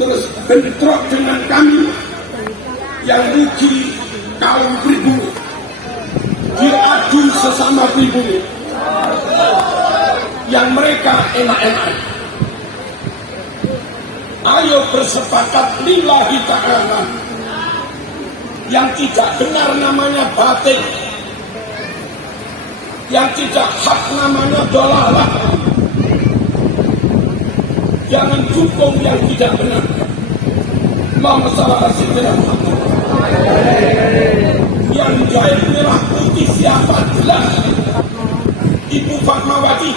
terus bentrok dengan kami yang rugi kaum pribumi, diadu sesama pribumi yang mereka enak-enak. Ayo bersepakat lillahi ta'ala, yang tidak benar namanya batil, yang tidak hak namanya dolalah. Jangan dukung yang tidak benar. Allahumma shalli ala sayyidina Muhammad. Yang jahit merah putih siapa? Jelas Ibu Fatmawati.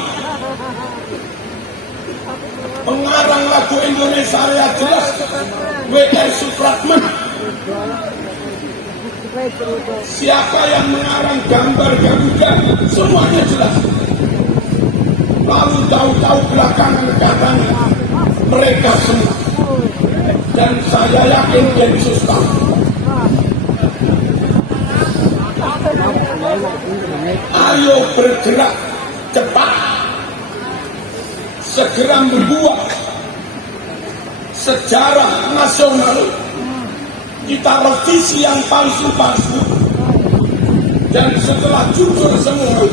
Pengarang lagu Indonesia Raya jelas W.R. Supratman. Siapa yang mengarang gambar Garuda, semuanya jelas. Lalu tahu-tahu belakangan katanya mereka semua, dan saya yakin Densus tahu. Ayo bergerak cepat, segera membuat sejarah nasional. Kita revisi yang palsu-palsu, dan setelah jujur semua,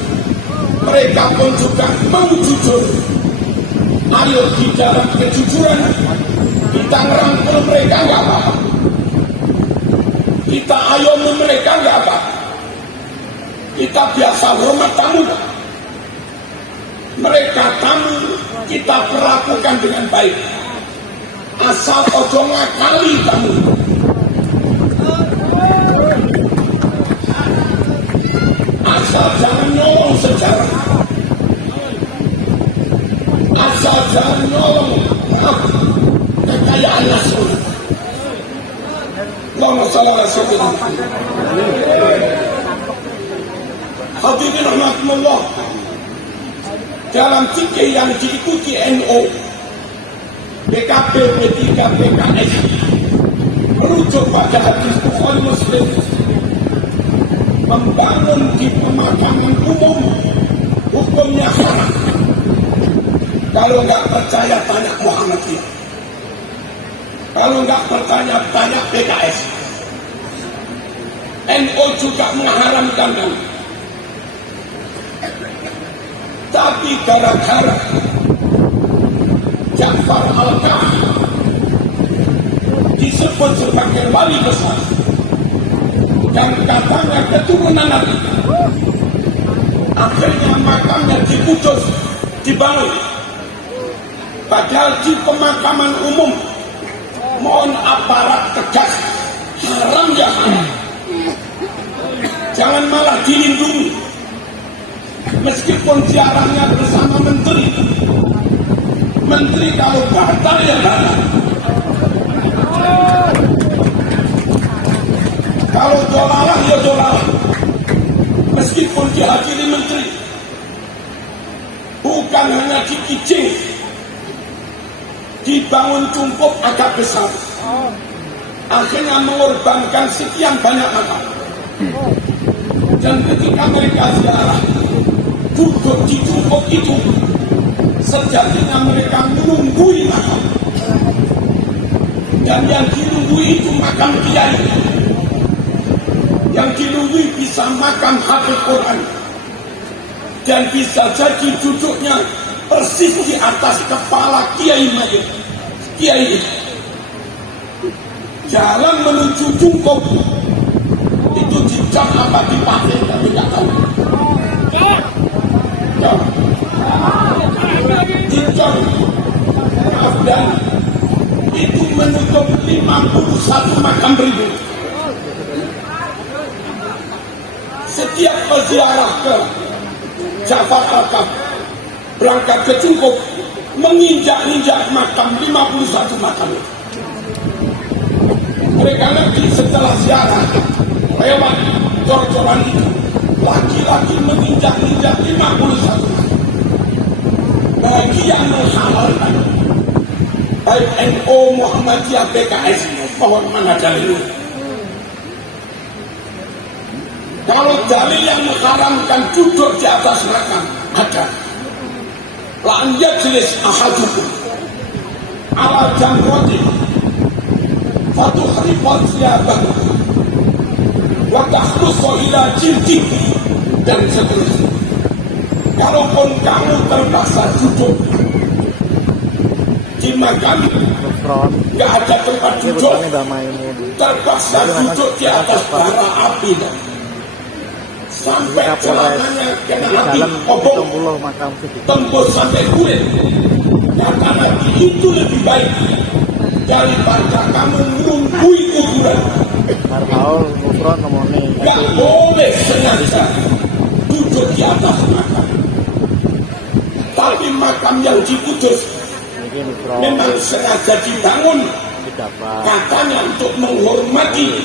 mereka pun juga mau jujur. Ayo di dalam kejujuran kita ngerangkul mereka, nggak apa-apa. Kita ayomi mereka, nggak apa-apa. Kita biasa hormat tamu. Mereka tamu kita perlakukan dengan baik. Asal ojo ngakali tamu. Asal jangan nyolong sejarah. Asal jangan nyolong kekayaan nasional. Allahumma shalli ala sayyidina Muhammad. Hadirin rahmatullah, dalam fikih yang diikuti NU, PKB, P3, PKS merujuk pada hadis Bukhari Muslim, membangun di pemakaman umum hukumnya haram. Kalau nggak percaya tanya Muhammadiyah, kalau nggak percaya tanya PKS. NU juga mengharamkan kan. Tapi gara-gara Ja'far Al-Kahfi disebut sebagai wali besar dan katanya keturunan Nabi, akhirnya makamnya di Kudus dibangun. Padahal di pemakaman umum, mohon aparat tegas, haram ya haram. Jangan malah dilindungi. Meskipun siarannya bersama menteri, menteri kalau batal ya batal, kalau dolalah ya dolalah. Meskipun dihadiri menteri, bukan hanya di Kijing, dibangun cukup agak besar, akhirnya mengorbankan sekian banyak makam. Dan ketika mereka ziarah, duduk di cukup itu, sejatinya mereka menunggui makam. Dan yang dinunggui itu makam kiai, yang dinunggui bisa makam hafiz Quran, dan bisa jadi duduknya persis di atas kepala kiai mayit. Kiai jalan menuju cukup itu dicap apa dipakai, tapi nggak tahu. Dicap dan itu menutup 51 makam ribu. Setiap peziarah ke Ja'far Al-Kahfi berangkat ke Cukup, menginjak-injak makam 51 makam. Mereka ngerti setelah ziarah lewat cor-coran itu, laki-laki menginjak-injak 51 makam. Bagi yang menghalalkan, baik NU, Muhammadiyah, PKS, mohon mana dalilnya? Kalau dalil yang mengharamkan duduk di atas makam ada. Lan yajlis ahadukum ala jamrati fatuhrifat siabah wa takhlusu ila jildi dan seterusnya. Kalaupun kamu terpaksa duduk di makam, nggak ada tempat duduk, terpaksa duduk di atas bara api sampai celananya kena api obong tembus sampai kulit. Kata Nabi, itu lebih baik daripada kamu menunggui kuburan. Nggak boleh sengaja duduk di atas makam. Tapi makam yang di Kudus memang sengaja dibangun katanya untuk menghormati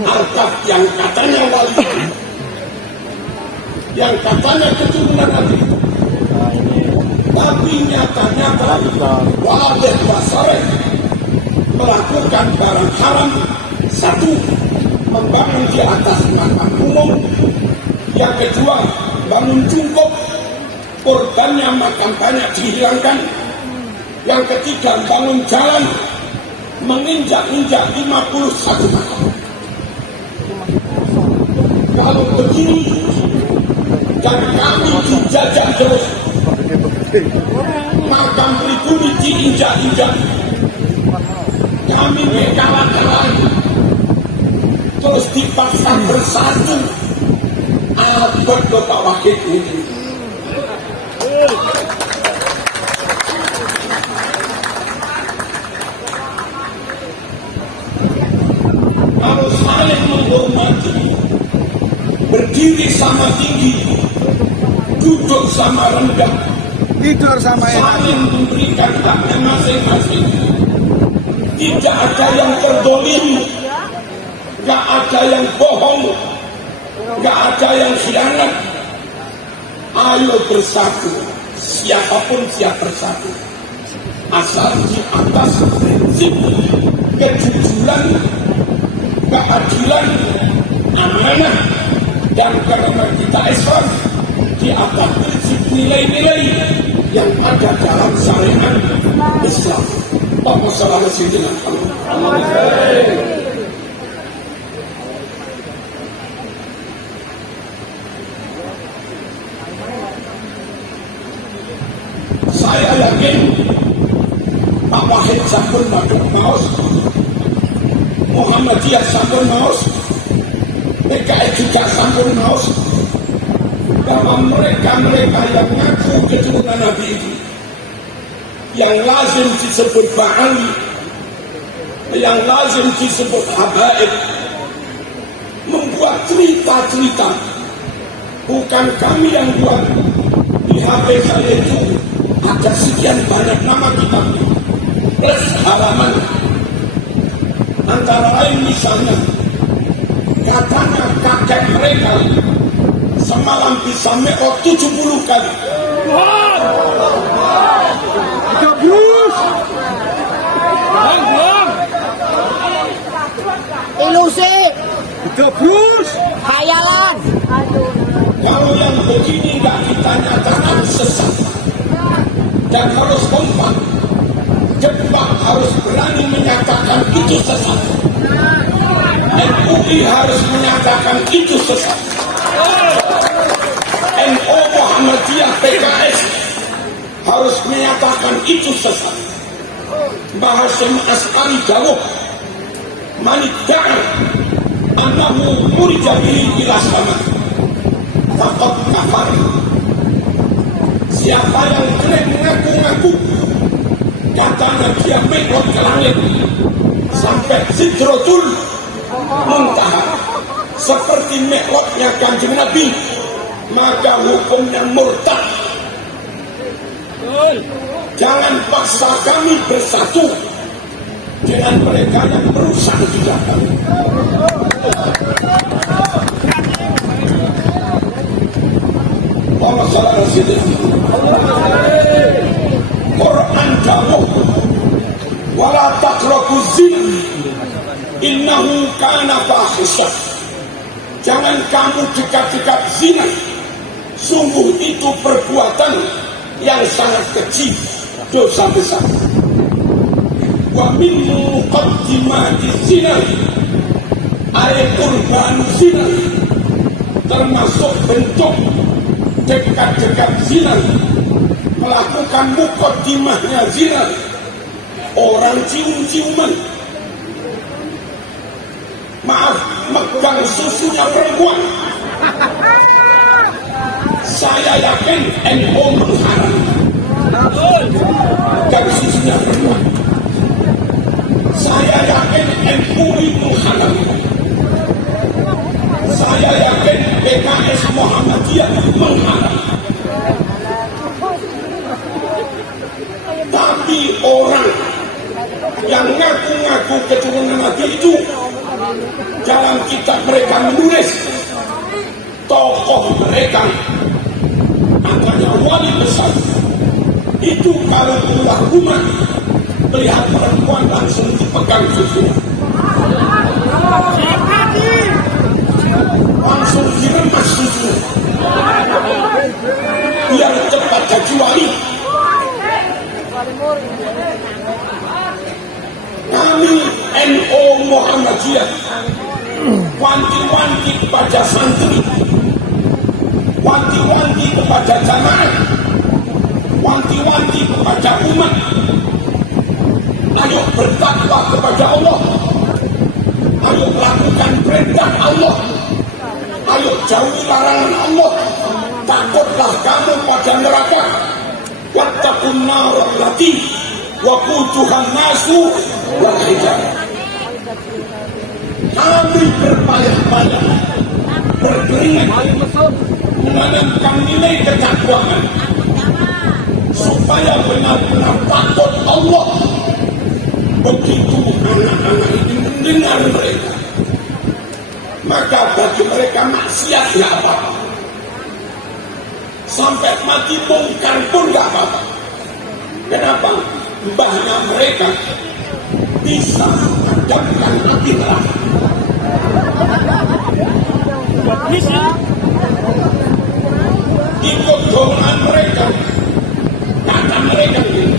Al-Kaf yang katanya wali, yang katanya keturunan Nabi. Tapi nyata-nyata Wabih Basareh melakukan barang haram. Satu, membangun di atas makam umum. Yang kedua, bangun jungkok, korbannya makam banyak dihilangkan. Yang ketiga, bangun jalan, menginjak-injak 51 makam. Kalau begini, dan kami dijajah terus, makam pribumi diinjak-injak, kami mekalah-kalah, terus dipaksa bersatu. Abad Bapak Wakil ini. Kalau saling menghormati, berdiri sama tinggi, duduk sama rendah, tidur sama saling memberikan haknya masing-masing. Tidak ada yang terdolimi, gak ada yang bohong, gak ada yang khianat. Ayo bersatu, siapapun siap bersatu, asal di atas prinsip kejujuran, keadilan, amanah, dan karena kita Islam di atas prinsip nilai-nilai yang ada dalam syariat Islam. Allahumma shalli ala sayyidina Muhammad. Saya yakin Pak Wahid sampun madhep maos, Muhammadiyah sampun maos, PKI juga sampun maos, bahwa mereka-mereka yang mengaku keturunan Nabi itu, yang lazim disebut ba'ali, yang lazim disebut habaib, membuat cerita-cerita. Bukan kami yang buat. Di HP saya itu ada sekian banyak nama kita plus halaman. Antara lain misalnya, katanya kakek mereka semalam bisa meot 70 kali. Gabus. Ilusi. Gabus. Hayalan. Kalau yang begini nggak ditanya-tanya sesat. Dan harus kompak. Jepang harus berani menyatakan itu sesat. MUI harus menyatakan itu sesat. NU Muhammadiyah PKS harus menyatakan itu sesat. Bahasim As'ari Dawuh Manikda'ar annahu murjabihi ila sama faqad kafar. Siapa yang klaim mengaku-ngaku katanya dia mekot ke langit sampai Sidratul Muntaha seperti mikrotnya Kanjeng Nabi, maka hukumnya murtad. Jangan paksa kami bersatu dengan mereka yang merusak hidup kami. Quran dawuh wala taqrabu zina innahu kana fahisyah. Jangan kamu dekat-dekat zina, sungguh itu perbuatan yang sangat kecil, dosa besar. wa min muqaddimati zina, kurban zina, termasuk bentuk dekat-dekat zina, melakukan muqaddimahnya zina, orang cium-ciuman, maaf, megang susunya perempuan. Saya yakin NU mengharam megang susunya perempuan. Saya yakin MUI mengharam. Saya yakin PKS Muhammadiyah mengharam. Tapi orang yang ngaku-ngaku keturunan Nabi itu dalam kitab mereka menulis tokoh mereka namanya wali besar itu kalau keluar rumah melihat perempuan langsung dipegang susunya, langsung diremas susunya biar cepat jadi wali. Kami NU Muhammadiyah wanti-wanti kepada santri, wanti-wanti kepada jamaah, wanti-wanti kepada umat. Ayo bertakwa kepada Allah, ayo lakukan perintah Allah, ayo jauhi larangan Allah. Takutlah kamu pada neraka. Wattaqun nar allati waquduhan nasu wal hijarah. Kami berpayah-payah, berkeringat menanamkan nilai ketakwaan supaya benar-benar takut Allah. Begitu anak-anak ini mendengar mereka, maka bagi mereka maksiat nggak apa-apa, sampai mati bongkar pun nggak apa-apa. Kenapa? Mbahnya mereka bisa memadamkan api neraka. Ikut golongan mereka, kata mereka ini,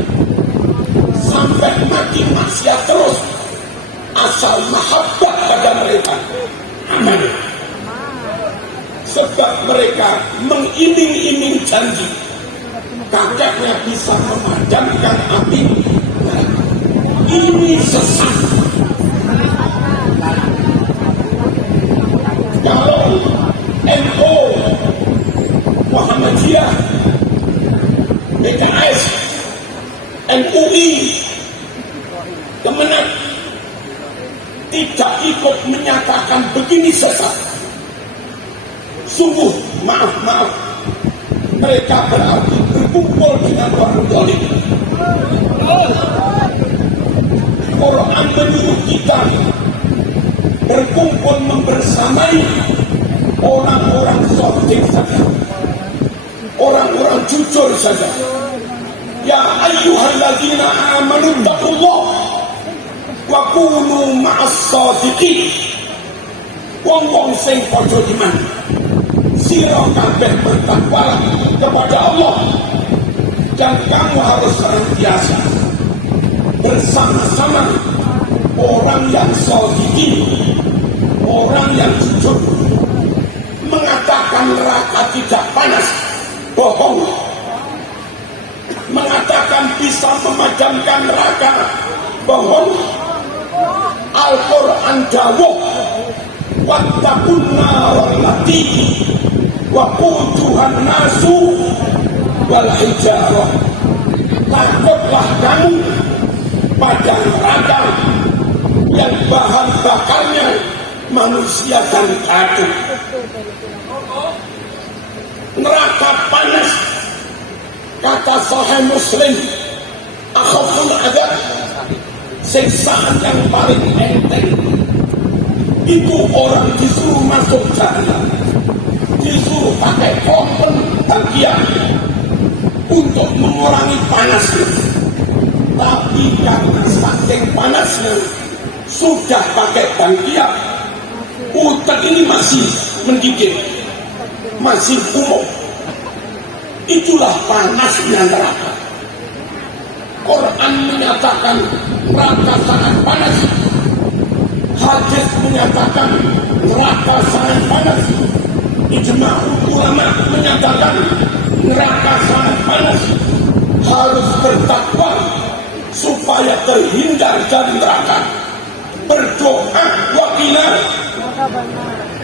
sampai mati maksiat terus, asal mahabbah pada mereka aman. Sebab mereka mengiming-iming janji kakeknya bisa memadamkan api neraka. Ini sesat. Kalau NU Muhammadiyah, PKS, MUI, Kemenak tidak ikut menyatakan begini sesat, sungguh maaf, mereka berarti berkumpul dengan orang zalim. Quran menyuruh kita berkumpul membersamai orang-orang sholihin saja, orang-orang jujur saja. Ya ayyuhalladzina amanu taqullah wa kunu ma'as shadiqin. Wong-wong sing padha iman, sira kabeh bertakwalah kepada Allah, dan kamu harus senantiasa bersama-sama orang yang shadiqin, orang yang jujur. Mengatakan neraka tidak panas, bohong. Mengatakan bisa memadamkan neraka, bohong. Al-Quran dawuh, wattaqun nar allati waquduhan nasu wal hijarah. Takutlah kamu pada neraka yang bahan bakarnya manusia dan batu. Neraka panas, kata Sahih Muslim, akhaful adab, siksaan yang paling enteng itu orang disuruh masuk jannah, disuruh pakai kompon bagian untuk mengurangi panasnya, tapi karena saking panasnya sudah pakai bagian, utek ini masih menggigit, masih umum. Itulah panasnya neraka. Quran menyatakan neraka sangat panas. Hadis menyatakan neraka sangat panas. Ijma ulama menyatakan neraka sangat panas. Harus bertakwa supaya terhindar dari neraka. Berdoa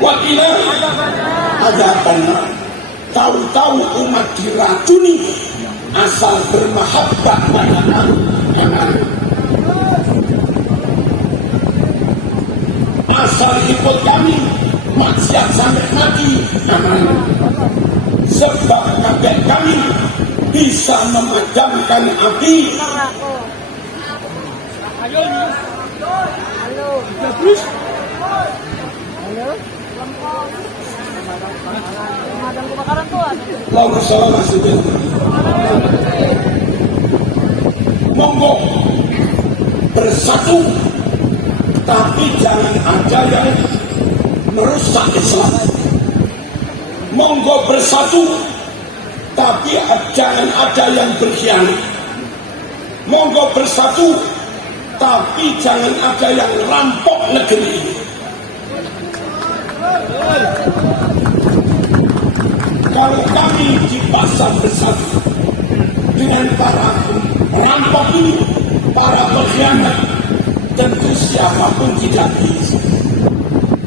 wakina ada benar. Tahu-tahu umat diracuni asal bermahabbah pada anak. Asal ikut kami maksiat sampai mati. Sebab kakek kami bisa memadamkan api. Monggo bersatu, tapi jangan ada yang merusak Islam. Monggo bersatu, tapi jangan ada yang berkhianat. Monggo bersatu, tapi jangan ada yang rampok negeri ini. Kalau kami dipaksa bersatu dengan para perampok ini, para pengkhianat, tentu siapapun tidak bisa.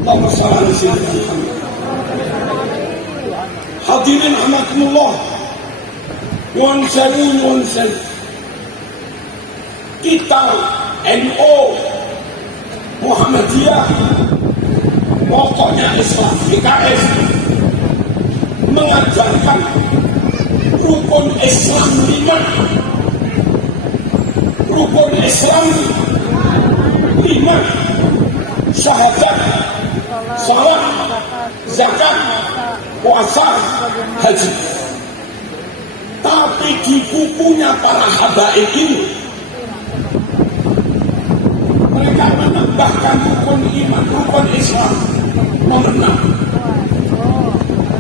Allahumma shalli ala sayyidina Muhammad. Hadirin rahmatullah, nyuwun sewu. Kita NU Muhammadiyah, pokoknya Islam, PKS mengajarkan rukun Islam 5. Rukun Islam 5: syahadat, salat, zakat, puasa, haji. Tapi di bukunya para habaib ini mereka menambahkan rukun iman, rukun Islam nomor 6.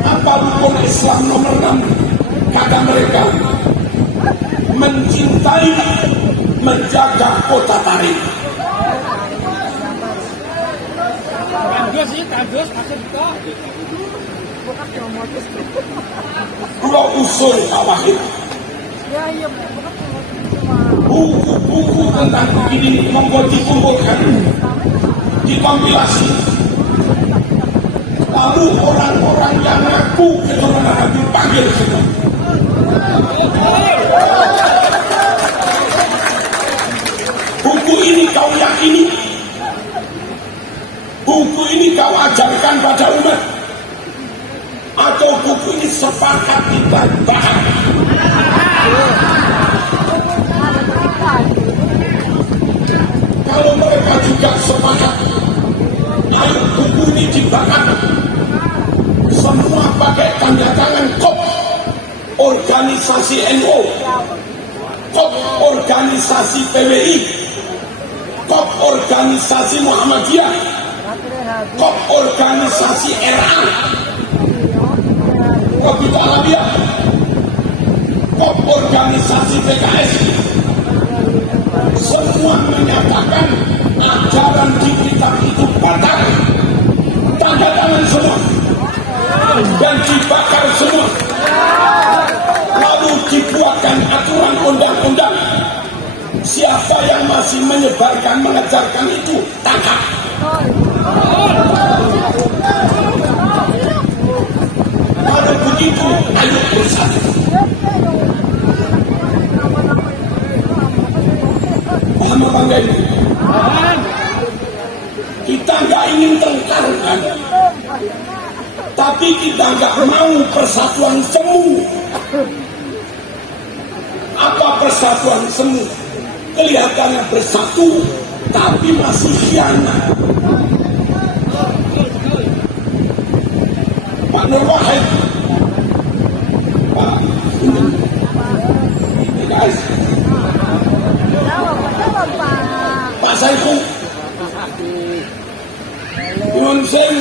Apa rukun Islam nomor 6? Kata mereka, mencintai, menjaga kota Tarim. Dua usul tauhid. Buku-buku tentang ini membuat dikumpulkan, dikompilasi. Lalu orang-orang yang ngaku keturunan Nabi panggil semua. Buku ini kau yakini? Buku ini kau ajarkan pada umat? Atau buku ini sepakat kita bahas? Kalau mereka juga sepakat, ayo buku ini dibakar. Semua pakai tanda tangan KOP, organisasi NU, KOP, organisasi PWI, KOP, organisasi Muhammadiyah, KOP, organisasi RA, KOP Arabia, KOP, organisasi PKS. Semua menyatakan ajaran di kitab itu batal. Tanda tangan semua dan dibakar semua. Lalu dibuatkan aturan undang-undang. Siapa yang masih menyebarkan, mengajarkan itu tangkap. Kalau begitu, ayo bersatu. Paham apa enggak ini? Kita nggak ingin tengkar kan? Tapi kita nggak mau persatuan semu. Apa persatuan semu? Kelihatannya bersatu, tapi masih khianat. Pak Nur Wahid, Pak guys, Pak Saifu, Yunsen,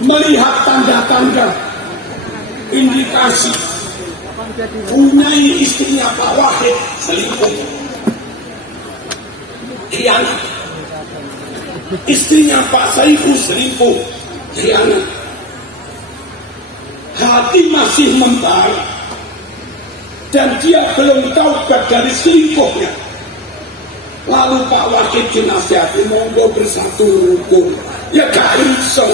melihat tanda-tanda indikasi punya istrinya Pak Wahid selingkuh, khianat. Istrinya Pak Saifu selingkuh, khianat. Hati masih membara dan dia belum taubat dari selingkuhnya. Lalu Pak Wahid dinasihati, monggo bersatu rukun. Ya gak iso.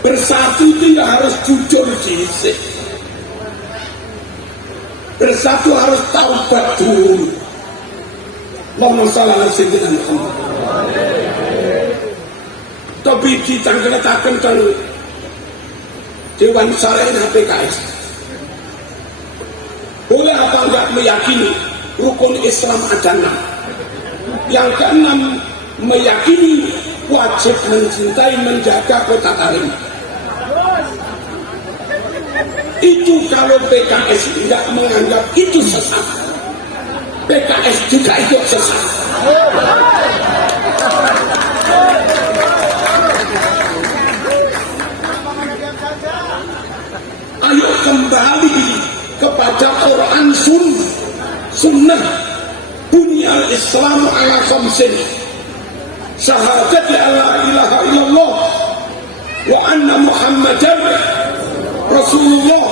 Bersatu itu ya harus jujur dhisik. Bersatu harus taubat dulu. Allahumma shalli ala sayyidina Muhammad. Tapi ditanggletaken teng Dewan Syariah PKS. Boleh apa enggak meyakini rukun Islam ada 6. Yang ke-6 meyakini wajib mencintai menjaga kota Tarim. Itu kalau PKS tidak menganggap itu sesat, PKS juga ikut sesat. Ayo kembali kepada Quran Sunnah. Bunyal Islam ala khamsin. Syahadat la ilaha illallah wa anna Muhammadan Rasulullah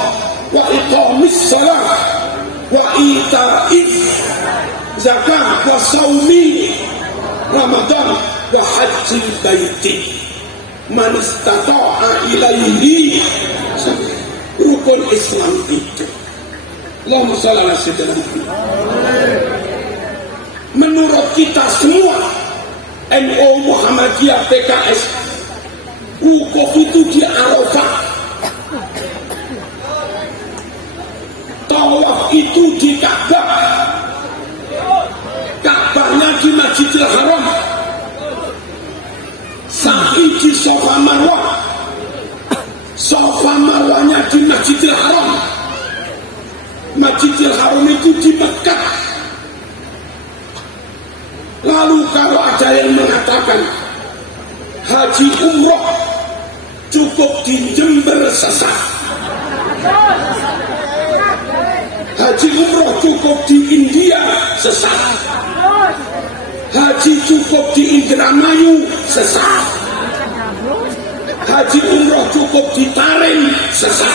wa iqamis salat wa ita'iz zakat wa saumi Ramadan wa hajjil baiti man istata'a ilaihi. Rukun Islam itu. Allahumma shalli ala sayyidina Muhammad. Menurut kita semua NU Muhammadiyah PKS, wukuf itu di Arafah, tawaf itu di Ka'bah, Ka'bahnya di Masjidil Haram, sa'i di Safa Marwah, Safa Marwahnya di Masjidil Haram, Masjidil Haram itu di Mekah. Lalu kalau ada yang mengatakan haji umroh cukup di Jember sesat, haji umroh cukup di India sesat, haji cukup di Indramayu sesat, haji umroh cukup di Tarim sesat.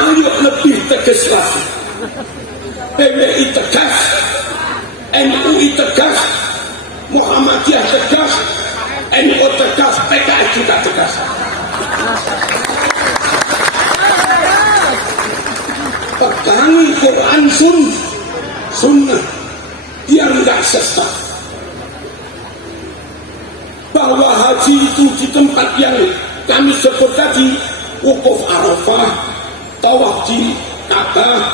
Ayo lebih tegas lagi. PWI tegas, NUI tegas, Muhammadiyah tegas, NU tegas, PKS juga tegas. Pegangi Quran Sunnah, dia tidak sesat. Bahwa haji itu di tempat yang kami sebut tadi, wukuf Arafah, tawaf di Ka'bah,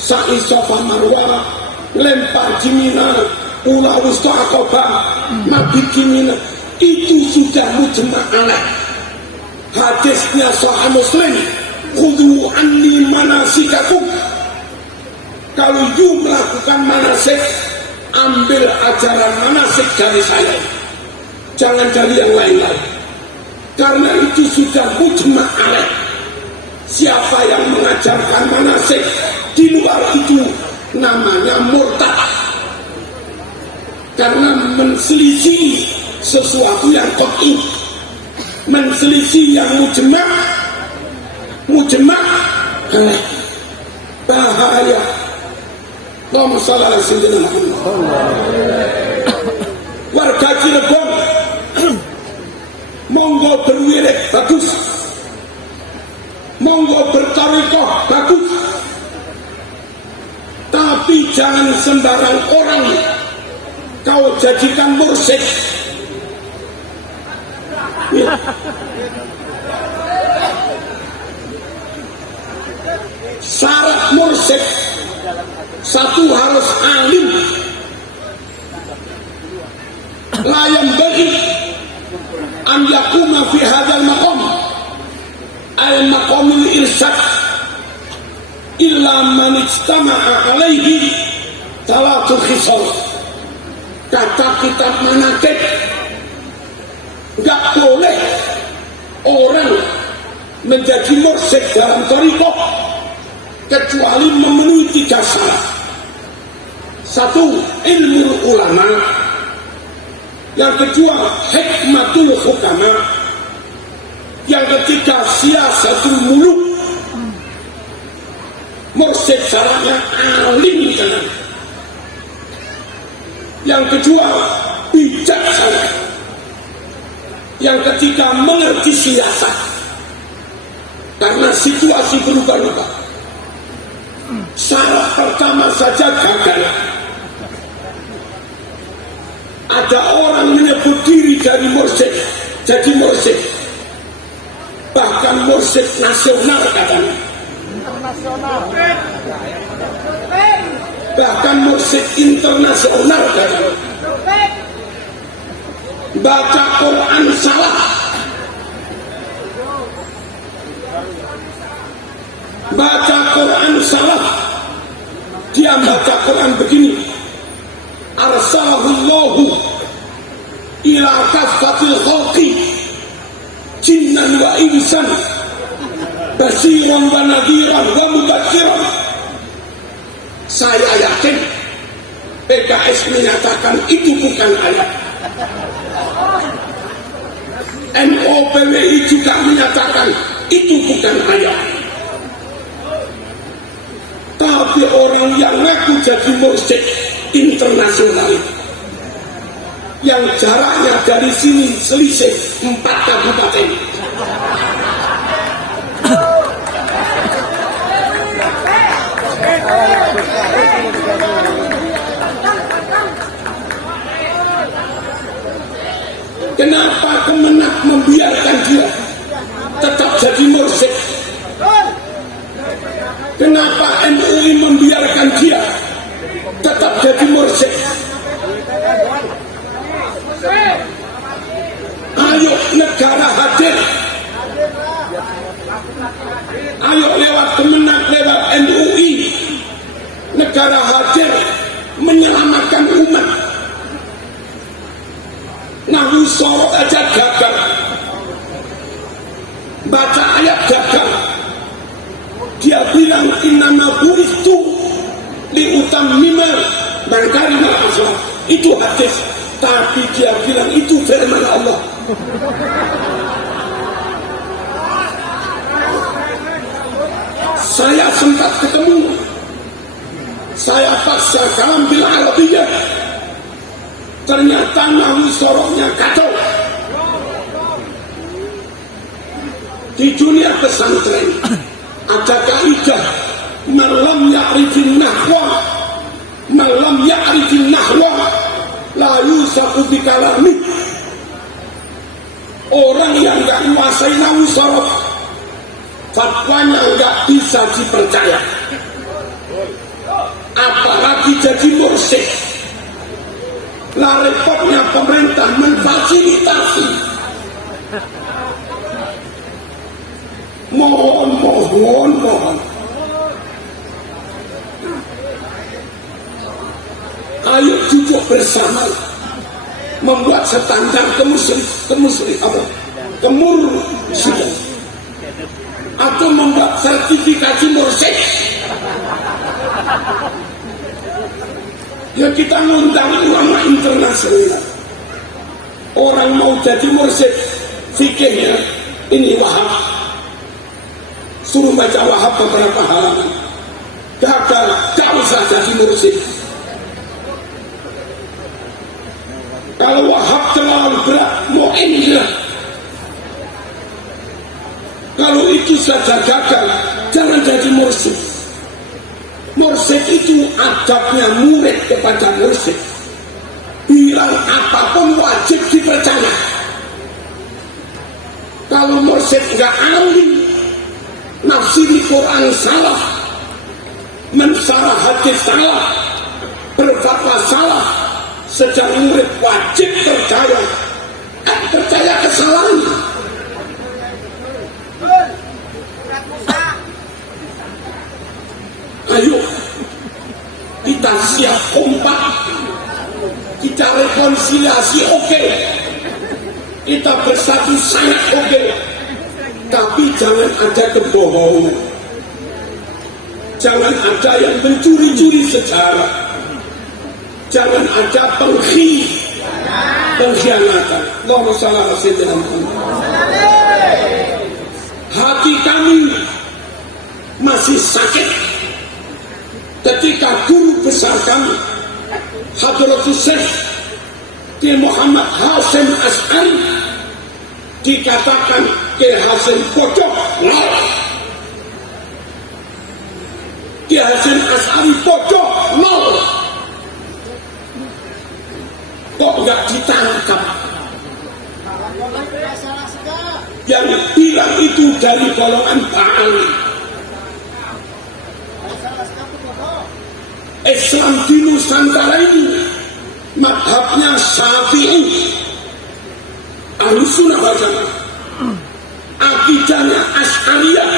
sa'i Safa Marwah, lempar di Mina, Pulau Wusta Aqabah, mabit di Mina, itu sudah mujma' alaih. Hadisnya Sahih Muslim, khudhu anni manasikakum. Kalau you melakukan manasik, ambil ajaran manasik dari saya, jangan dari yang lain-lain, karena itu sudah mujma' alaih. Siapa yang mengajarkan manasik di luar itu namanya murtad, karena menselisih sesuatu yang qat'i, menselisih yang mujma' alaih. Bahaya. Allahumma shalli ala sayyidina Muhammad. Warga Cirebon monggo berwirid bagus, monggo bertarekat bagus, tapi jangan sembarang orang kau jadikan mursyid. Ya. Syarat mursyid, satu harus alim, la yanbaghi an yakuna fi hadzal maqam al-maqamul irsyad illa man ijtama'a alaihi talatul khisal. Kata kitab manaqib nggak boleh orang menjadi mursyid dalam thariqah kecuali memenuhi 3 syarat. 1. Ilmu ulama. Yang kedua, hikmatul hukama. Yang ketiga, siasatul muluk. Mursyid syaratnya alim kan. Yang kedua, bijaksana. Yang ketiga, mengerti siasat. Karena situasi berubah-ubah. Syarat pertama saja gagal. Ada orang menyebut diri dari mursyid, jadi mursyid. Bahkan mursyid nasional katanya. Bahkan mursyid internasional katanya. Baca Quran salah. Baca Quran salah. Dia baca Quran begini. Arsalahullahu ila kafatil khalqi jinnan wa insan basiran wa nadhiran wa mubatshiran. Saya yakin PKS menyatakan itu bukan ayat. MOPWI juga menyatakan itu bukan ayat. Tapi orang yang ngaku jadi mursyid internasional yang jaraknya dari sini selisih 4 kabupaten. Kenapa Kemenak membiarkan dia tetap jadi mursyid? Kenapa MUI membiarkan dia tetap jadi mursyid? Ayo negara hadir. Ayo lewat Kemenak, lewat MUI. Negara hadir menyelamatkan umat. Nahu sorot aja gagal. Baca ayat gagal. Dia bilang innama bu'istu liutammima makarimal akhlaq. Itu hadis. Tapi dia bilang itu firman Allah. Saya sempat ketemu. Saya paksa kalam bil Arabiyah. Ternyata nahu sorotnya kacau. Di dunia pesantren ada kaidah malam ya'rifin nahwa malam ya'rifin nahwa la yusaku bikalami. Orang yang gak menguasai nahu sorot fatwanya gak bisa dipercaya, apalagi jadi mursyid. Lah repotnya pemerintah memfasilitasi. Mohon. Ayo duduk bersama, membuat standar kemursyid atau membuat sertifikasi mursyid. Ya kita ngundang ulama internasional. Orang mau jadi mursyid fikihnya ini Wahab, suruh baca Wahab beberapa halaman. Gagal, gak usah jadi mursyid. Kalau Wahab terlalu berat, mau enggak. Kalau itu saja gagal, jangan jadi mursyid. Mursyid itu adabnya murid kepada mursyid. Bilang apapun wajib dipercaya. Kalau mursyid nggak alim, nafsiri Quran salah, mensarah hadis salah, berfatwa salah, sejak murid wajib percaya. Percaya kesalahannya. Ayo kita siap kompak, kita rekonsiliasi, oke. kita bersatu sangat oke, tapi jangan ada kebohongan, jangan ada yang mencuri-curi sejarah, jangan ada pengkhianatan. Allahumma shalli ala sayyidina Muhammad. Hati kami masih sakit ketika guru besar kami Hadratus Syekh Ki Muhammad Hasyim Asy'ari dikatakan Ki Hasyim pojok nol, Ki Hasyim Asy'ari pojok nol, kok nggak ditangkap? Yang bilang itu dari golongan Ba'ali. Islam di Nusantara itu madhabnya Syafi'i, Ahlussunnah wal Jamaah, akidahnya Asy'ariyah,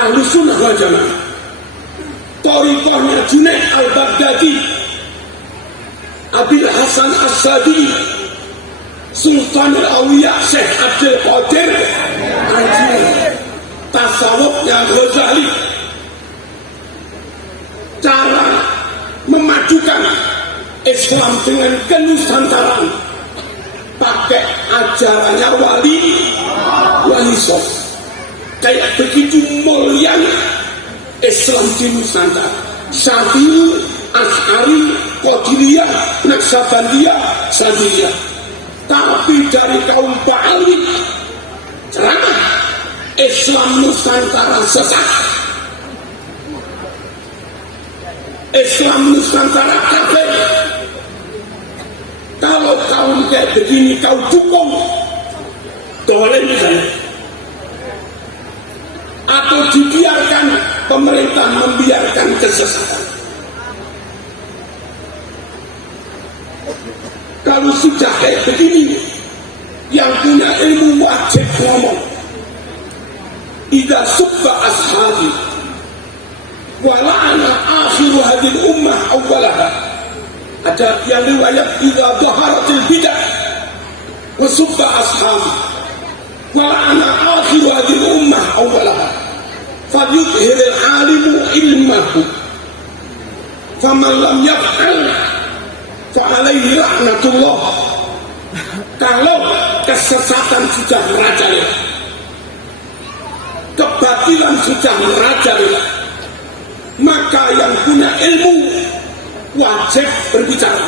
Ahlussunnah wal Jamaah, thariqahnya Junaid al-Baghdadi, Abil Hasan As-Sadi, Sultan al-Awliya Syekh Abdul Qadir Al-Jilani, tasawufnya Ghazali. Cara memajukan Islam dengan kenusantaraan pakai ajarannya Wali Songo. Kayak begitu mulianya Islam di Nusantara. Syafi'i, Asy'ari, Qadiriyah, Naqsabandiyah, Sadiriyah. Tapi dari kaum Ba'ali ceramah Islam Nusantara sesat, Islam Nusantara kafir. Kalau kaum kayak begini kau dukung, boleh misalnya, atau dibiarkan pemerintah membiarkan kesesatan. Kalau sudah kayak begini, yang punya ilmu wajib ngomong. Idza subba ashabi wa la'ana akhiru hadhihi ummah awwalaha. Ada yang riwayat idza dhaharatil bidah wa subba ashabi wa la'ana akhiru hadhihi ummah awwalaha falyudhhiril alimu ilmahu faman lam yaf'al fa'alaihi laknatullah. Kalau kesesatan sudah merajalela, kebatilan sudah merajalela, maka yang punya ilmu wajib berbicara,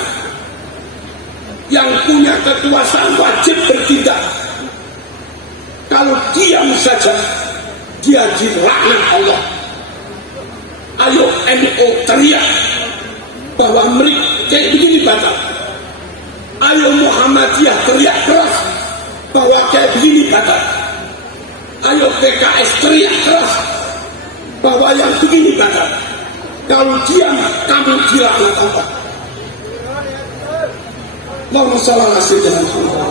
yang punya kekuasaan wajib bertindak. Kalau diam saja, dia dilaknat Allah. Ayo NU teriak bahwa mereka kayak begini batal. Ayo Muhammadiyah teriak keras bahwa kayak begini batal. Ayo PKS teriak keras bahwa yang begini batal. Kalau diam, kamu dilaknat Allah. Allahumma shalli ala sayyidina Muhammad.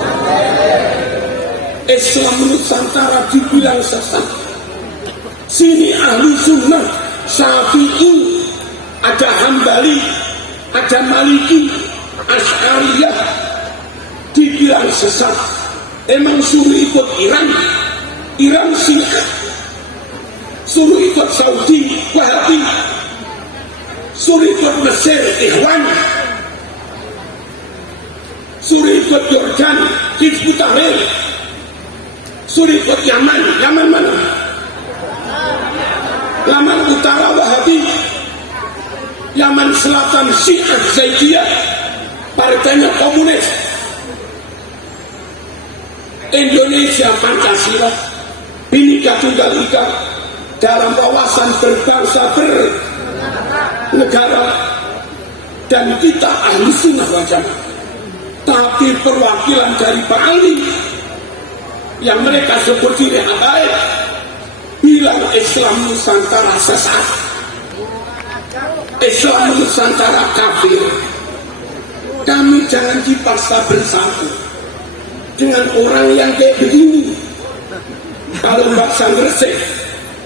Islam Nusantara dibilang sesat. Sini ahli sunnah, Syafi'i, ada Hambali, ada Maliki, Asy'ariyah, dibilang sesat. Emang suruh ikut Iran Syiah, suruh ikut Saudi Wahabi, suruh ikut Mesir Ikhwan, suruh ikut Yordan Hizbut Tahrir, suruh ikut Yaman mana? Yaman Utara Wahabi, Yaman Selatan Syiah Zaidiyah, partainya komunis. Indonesia Pancasila, Bhinneka Tunggal Ika, dalam wawasan berbangsa bernegara, dan kita ahli sunnah wal jamaah. Tapi perwakilan dari Ba'ali yang mereka sebut diri abaid bilang Islam Nusantara sesat, Islam Nusantara kafir. Kami jangan dipaksa bersatu dengan orang yang kayak begini. Kalau bangsa Gresik,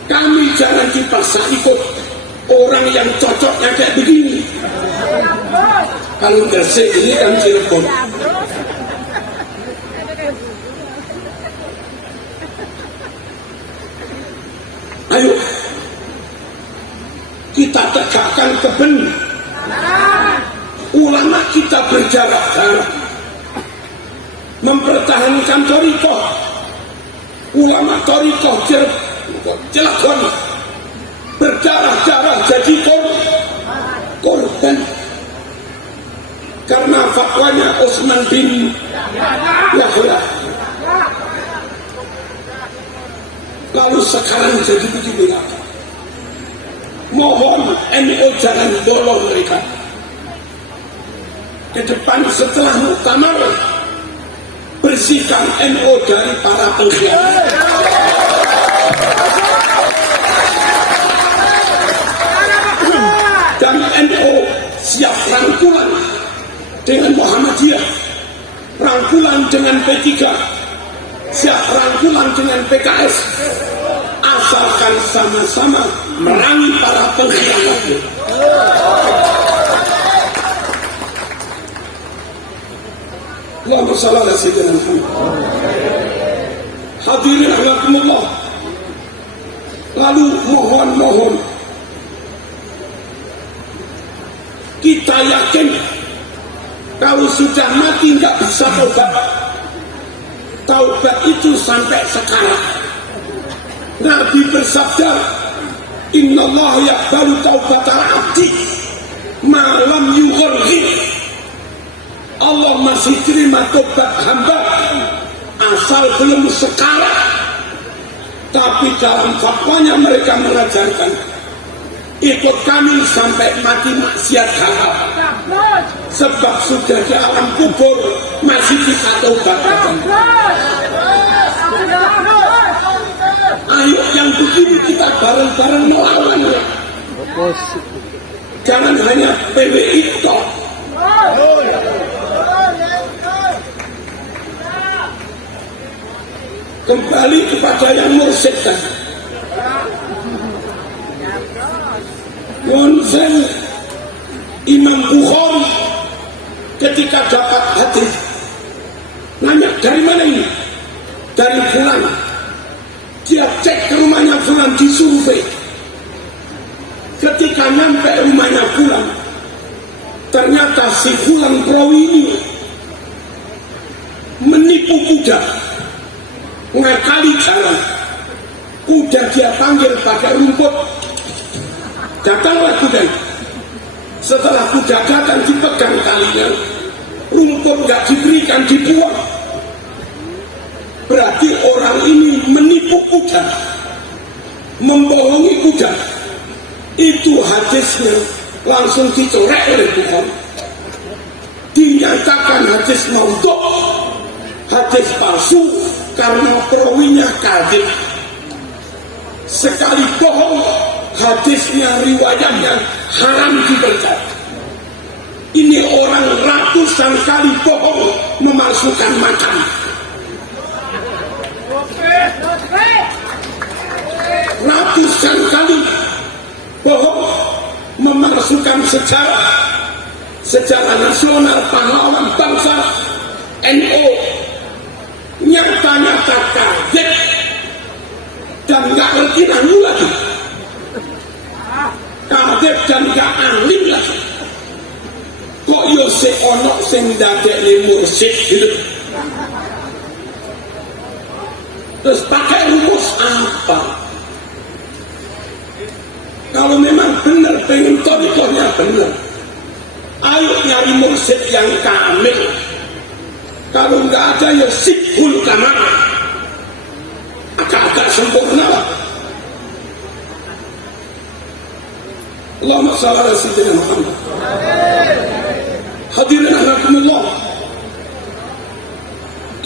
kami jangan dipaksa ikut orang yang cocoknya kayak begini. Kalau Gresik ini kan Cirebon. kita tegakkan kebenaran, ulama kita berjarak-jarak mempertahankan thariqah, ulama thariqah Cilegon berdarah-darah jadi korban karena fatwanya Utsman bin Yahya. Lalu sekarang jadi begini lagi. Mohon NU jangan bolong mereka ke depan setelah muktamar, bersihkan NU dari para pengkhianat. Dan NU siap rangkulan dengan Muhammadiyah, rangkulan dengan P3, siap rangkulan dengan PKS, asalkan sama-sama merangi para pengkhianat. Allahumma shalli ala sayyidina Muhammad. Hadirin rahimakumullah. Lalu mohon kita yakin kalau sudah mati nggak bisa taubat. Taubat itu sampai sekarang. Nabi bersabda, Innallaha yaqbalu taubatal abdi ma lam yughargir. Allah masih terima taubat hamba asal belum sekarat. Tapi dalam fatwanya mereka mengajarkan ikut kami sampai mati maksiat haram, sebab sudah di alam kubur masih bisa taubat. Ayo yang begini kita bareng-bareng melawan. Jangan hanya PWI toh. Kembali kepada yang mursyid tadi. Wonten Imam Bukhari ketika dapat hadis nanya dari mana ini? Dari fulan. Dia cek ke rumahnya fulan, disurvei. Ketika nyampe rumahnya fulan, ternyata si fulan perawi ini menipu kuda, ngakali jalan. Kuda dia panggil pakai rumput. Datanglah kuda. Setelah kuda datang dipegang talinya, rumput nggak diberikan, dibuang. Berarti orang ini menipu kuda, membohongi kuda. Itu hadisnya langsung dicorek oleh Bukhari. Dinyatakan hadis maudhu', hadis palsu karena perawinya kadzib. Sekali bohong, hadisnya, riwayatnya haram dipercaya. Ini orang ratusan kali bohong memalsukan makam. Ratusan kali bohong memalsukan sejarah nasional, pahlawan bangsa NU, nyata-nyata kadzib dan nggak ngerti nanu lagi, kadzib dan nggak alim lagi. Kok yo se ono sing dadekne mursyid gitu. Terus pakai rumus apa? Kalau memang benar pengen thariqahnya benar, ayo nyari mursyid yang kamil. Kalau nggak ada ya sibhul kamal, agak-agak sempurna lah. Allahumma shalli ala sayyidina Muhammad. Hadirin rahimakumullah.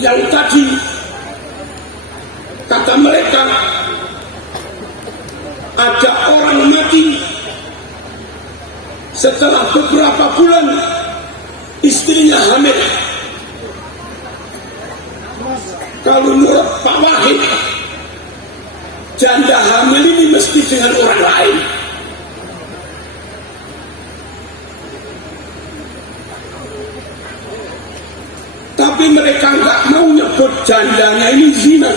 Yang tadi kata mereka ada orang mati setelah beberapa bulan istrinya hamil. Kalau menurut Pak Wahid, janda hamil ini mesti dengan orang lain. Tapi mereka nggak mau nyebut jandanya ini zina.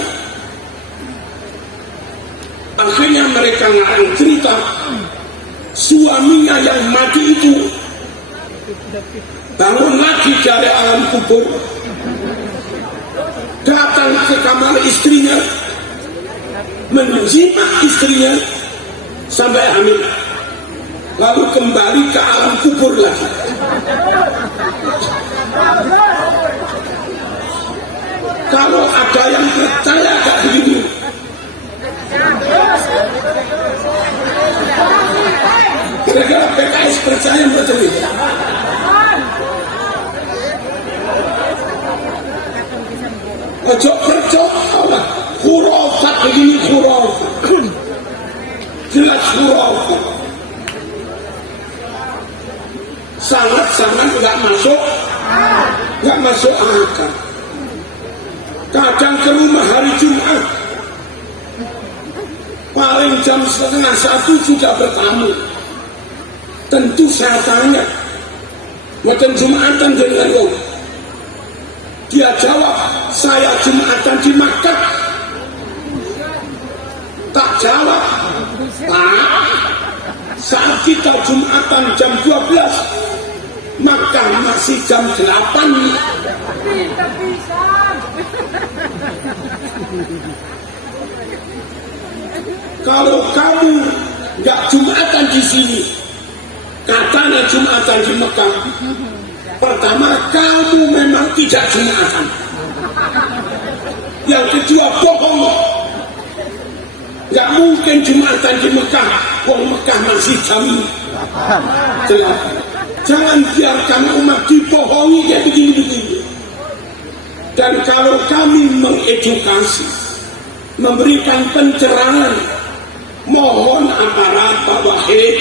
Akhirnya mereka ngarang cerita suaminya yang mati itu bangun lagi dari alam kubur, datang ke kamar istrinya, menjimat istrinya sampai hamil, lalu kembali ke alam kubur lagi. Kalau ada yang percaya kayak begini, kira-kira PKS percaya macam ini? Ojo percaya, khurafat begini, khurafat, jelas khurafat, sangat-sangat nggak masuk akal. Kadang ke rumah hari Jumat, paling jam 12:30 sudah bertamu. Tentu saya tanya, macam Jumatan dengan lo? Dia jawab, saya Jumatan di Makkah. Tak jawab, tak. Saat kita Jumatan jam 12, Makkah masih jam 8. Kalau kamu nggak Jumatan di sini, katanya Jumatan di Mekah, pertama kamu memang tidak Jumatan. Yang kedua bohong, nggak mungkin Jumatan di Mekah. Wong Mekah masih jam 8. Jangan biarkan umat dibohongi kayak begini-begini. Dan kalau kami mengedukasi, memberikan pencerahan, mohon aparat Pak Wahid,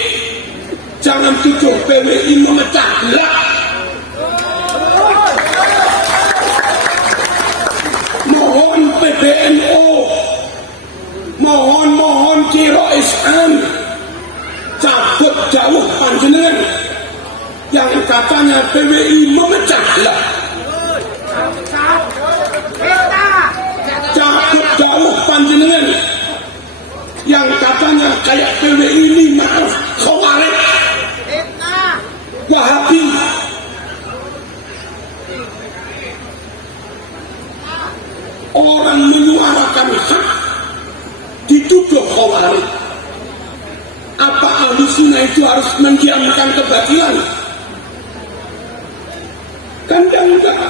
jangan tuduh PWI memecah belah. Mohon PBNU, mohon Kiro Islam, cabut jauh panjenengan yang katanya PWI memecah belah. Cabut jauh panjenengan yang katanya kayak PWI ini, maaf, khawarij, Wahabi. Orang menyuarakan hak dituduh khawarij. Apa ahli sunnah itu harus mendiamkan kebatilan? Kan enggak.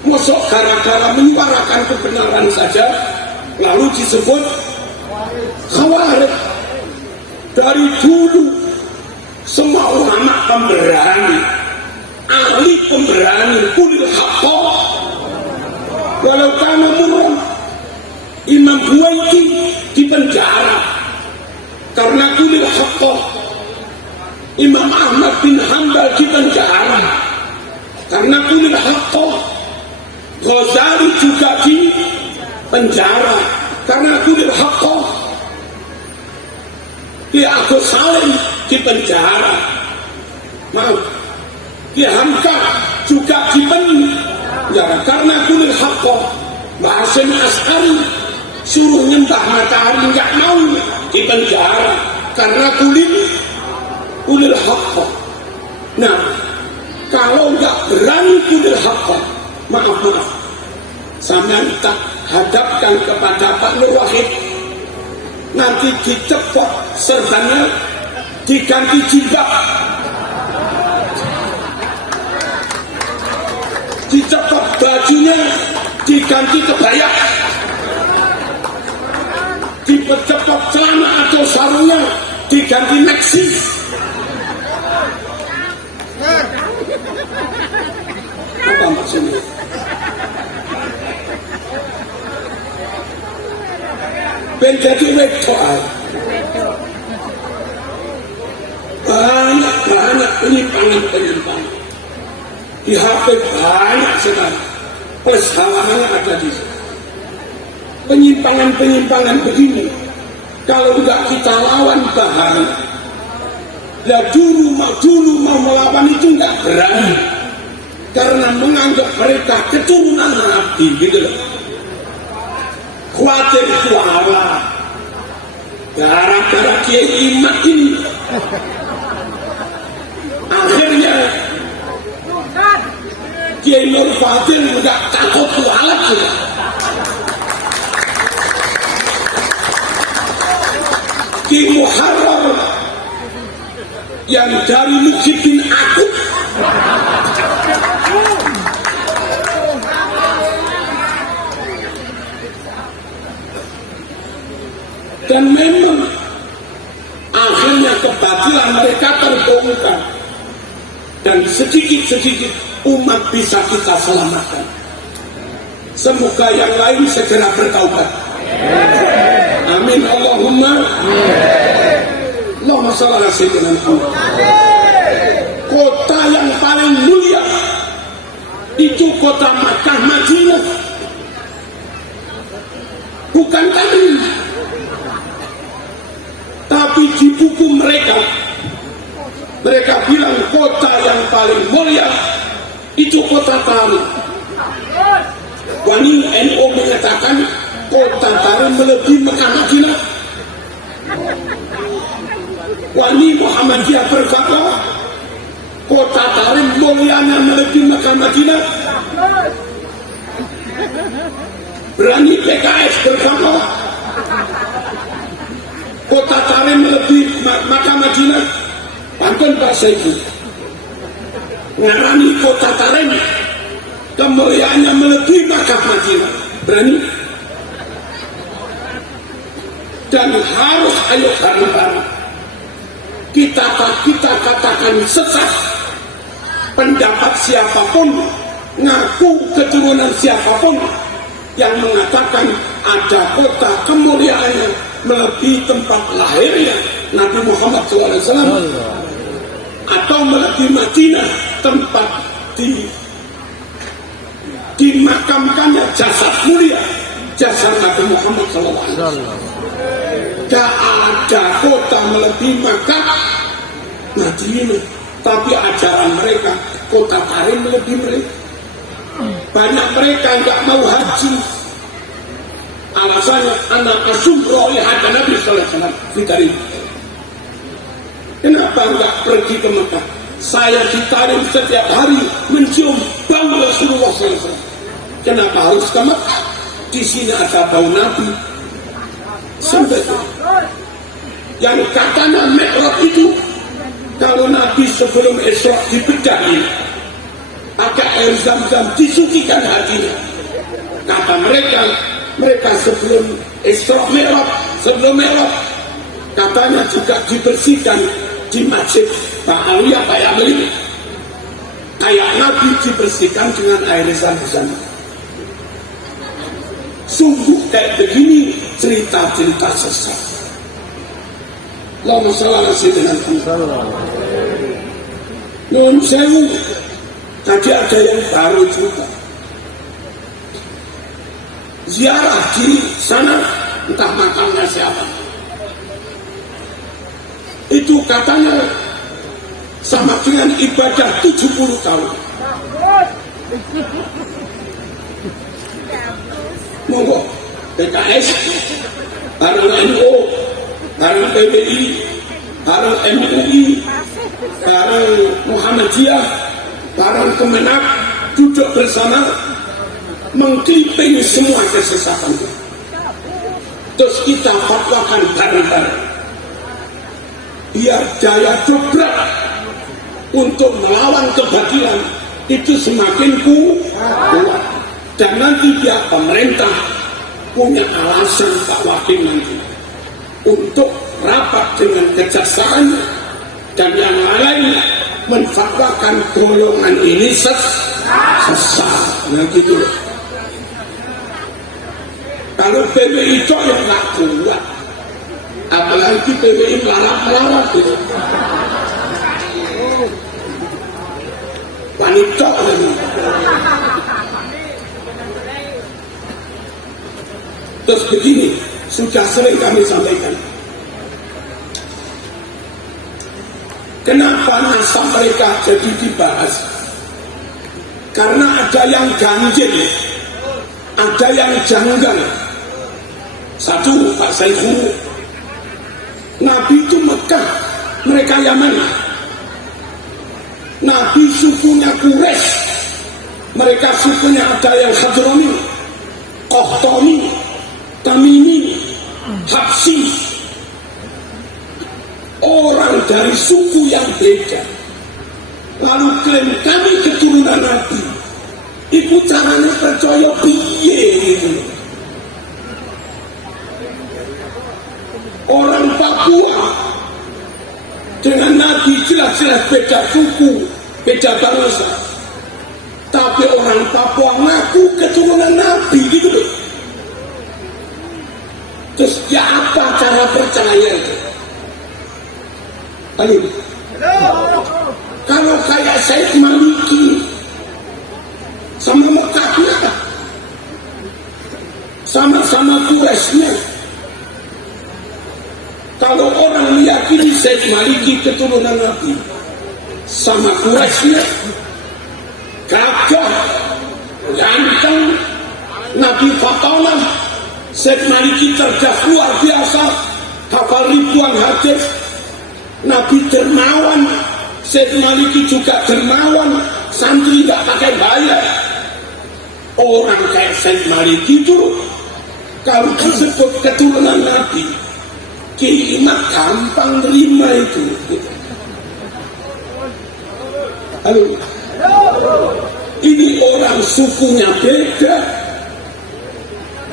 Masuk gara-gara menyuarakan kebenaran saja lalu disebut khawarij. Dari dulu semua ulama pemberani, ahli pemberani, ulil haqqa, walau kana murrah. Imam Buaiti di penjara karena ulil haqqa. Imam Ahmad bin Hanbal di penjara karena ulil haqqa. Ghazali juga di penjara karena ulil haqqa. Ki Agus Salim di penjara, maaf, Ki Hamka juga di penjara karena ulil haqqa. Mbak Hasyim Asy'ari suruh nyembah matahari nggak mau, di penjara karena ulil haqqa. Nah, kalau nggak berani ulil haqqa, maaf, saya minta hadapkan kepada Pak Nur Wahid, nanti dicepot serbannya, diganti jilbab, dicepot bajunya, diganti kebaya, dicepot celana atau sarungnya, diganti maxi. Apa maksudnya? Ben jadi wedok. Banyak penyimpangan. Di HP banyak sekali. Pesalahannya ada di sini. Penyimpangan begini, kalau enggak kita lawan bahaya. Ya dulu mau melawan itu enggak berani, karena menganggap mereka keturunan Nabi gitu loh. Khawatir suara gara-gara Kiai Imam ini Akhirnya Kiai Nur Fadil nggak takut kualat sudah. Ki Muharram yang dari Mujibin Akut dan memang akhirnya kebatilan mereka terbongkar dan sedikit-sedikit umat bisa kita selamatkan. Semoga yang lain segera bertaubat. Amin Allahumma. Allahumma shalli ala sayyidina Muhammad. Kota yang paling mulia itu kota Makkah Madinah. Bukan kami, tapi di buku mereka bilang kota yang paling mulia itu kota Tarim. Wani NU mengatakan kota Tarim melebihi Mekah Madinah. Wani Muhammadiyah berkata kota Tarim mulianya melebihi Mekah Madinah. Berani PKS berkata kota Tarim melebihi Mekah Madinah. Pantun Pak Saifu ngarani kota Tarim kemuliaannya melebihi Mekah Madinah. Berani? Dan harus ayo bareng-bareng kita katakan sesat pendapat siapapun, ngaku keturunan siapapun yang mengatakan ada kota kemuliaannya melebihi tempat lahirnya Nabi Muhammad SAW atau melebihi Madinah tempat dimakamkannya jasad mulia jasad Nabi Muhammad SAW. Gak ada kota melebihi Makkah Madinah, tapi ajaran mereka kota Tarim melebihi mereka. Banyak mereka nggak mau haji, alasannya anak asum oleh hati Nabi Sallallahu Alaihi Wasallam. Kenapa nggak pergi ke Mekah? Saya di Tarim setiap hari mencium bau Rasulullah SAW. Kenapa harus ke Mekah? Di sini ada bau Nabi. Sampai yang katanya Mi'raj itu kalau Nabi sebelum Isra dibedahi pakai air Zam-Zam disucikan hatinya. Kata mereka sebelum Isra Mi'raj, sebelum Mi'raj katanya juga dibersihkan di masjid Pak Aliyah Pak Yamli. Kayak Nabi dibersihkan dengan air Zam-Zam. Sungguh kayak begini cerita-cerita sesat. Allahumma shalli ala sayyidina Muhammad. Nun sewu. Tadi ada yang baru juga. Ziarah di sana entah makamnya siapa. Itu katanya sama dengan ibadah 70 tahun. Monggo PKS, bareng NU, bareng PBI, bareng MUI, bareng Muhammadiyah, bareng Kemenak, duduk bersama mengkliping semua kesesatan. Terus kita fatwakan bareng-bareng. Biar daya dobrak untuk melawan kebatilan itu semakin kuat. Dan nanti pihak pemerintah punya alasan Pak Wakil nanti untuk rapat dengan kejaksaan dan yang lain menfatwakan golongan ini sesat. Nah gitu. Kalau PBI itu yang nggak kuat, apalagi PBI melarat gitu. Wanita ini. Terus begini, sudah sering kami sampaikan. Kenapa nasab mereka jadi dibahas? Karena ada yang ganjil, ada yang janggal. Satu, Pak Saifu, Nabi itu Mekah mereka Yaman. Nabi sukunya Quraisy, mereka sukunya ada yang Hadrami, Qahtani, Tamimi, Habsi. Orang dari suku yang beda. Lalu klaim kami keturunan Nabi. Iku caranya percaya piye gitu. Orang Papua dengan Nabi jelas-jelas beda suku, beda bangsa. Tapi orang Papua ngaku keturunan Nabi gitu loh. Terus ya apa cara percaya itu? Ayo. Kalau kayak Said Maliki sama Mekahnya, sama-sama Quraisynya. Kalau orang meyakini Said Maliki keturunan Nabi sama Quraisynya, gagah, ganteng, Nabi Fatona, Said Maliki cerdas luar biasa, hafal ribuan hadis. Nabi dermawan, Said Maliki juga dermawan, santri nggak pakai bayar. Orang kayak Said Maliki itu kalau disebut keturunan Nabi, kirimat gampang terima itu. Halo, ini orang sukunya beda,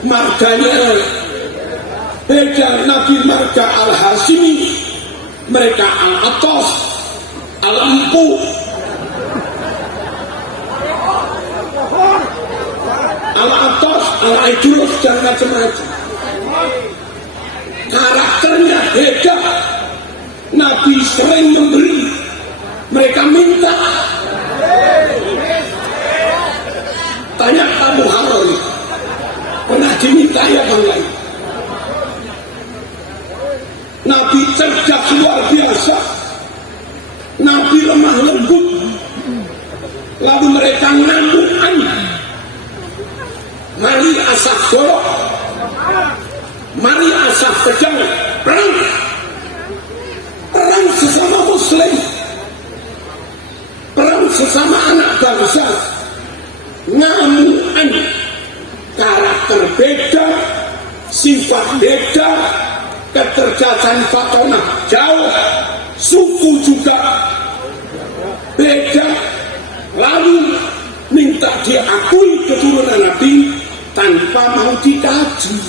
marganya beda. Nabi marga Al-Hashimi, mereka Al-Atas, Al-Empu. Al-Atas, Al-Aidurus dan macam-macam. Karakternya beda. Nabi sering memberi, mereka minta. Tanya Abu Harun, pernah diminta ya bang lain? Nabi cerdas luar biasa, Nabi lemah lembut. Lalu mereka ngamukan, mari asah golok, mari asah kejang, perang, perang sesama Muslim, perang sesama anak bangsa. Ngamukan, karakter beda, sifat beda, kecerdasan Fatona jauh, suku juga beda. Lalu minta diakui keturunan Nabi tanpa mau dikaji,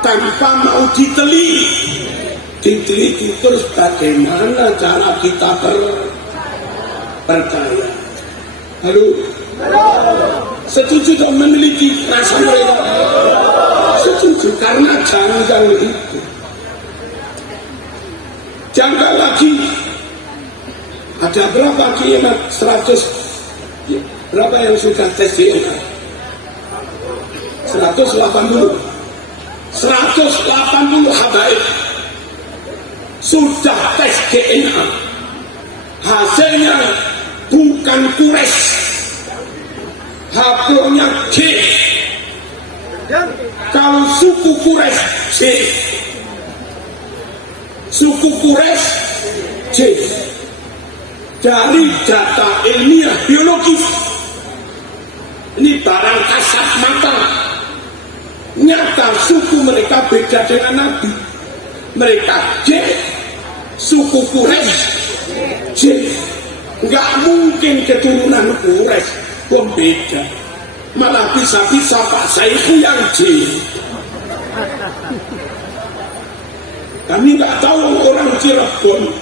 tanpa mau diteliti terus bagaimana cara kita percaya. Halo, setuju dan memiliki rasa mereka? Setuju, karena janggal itu. Janggal lagi. Ada berapa kiamat? 100. Berapa yang sudah tes DNA? 180. 180 habaib sudah tes DNA. Hasilnya bukan Quraisy, hasilnya J. Kalau suku Quraisy J, suku Quraisy J. Dari data ilmiah biologis, ini barang kasat mata, nyata suku mereka beda dengan Nabi. Mereka J, suku Quraisy J. Nggak mungkin keturunan Quraisy beda, malah bisa-bisa Pak Saifu yang J. Kami nggak tahu orang Cirebon,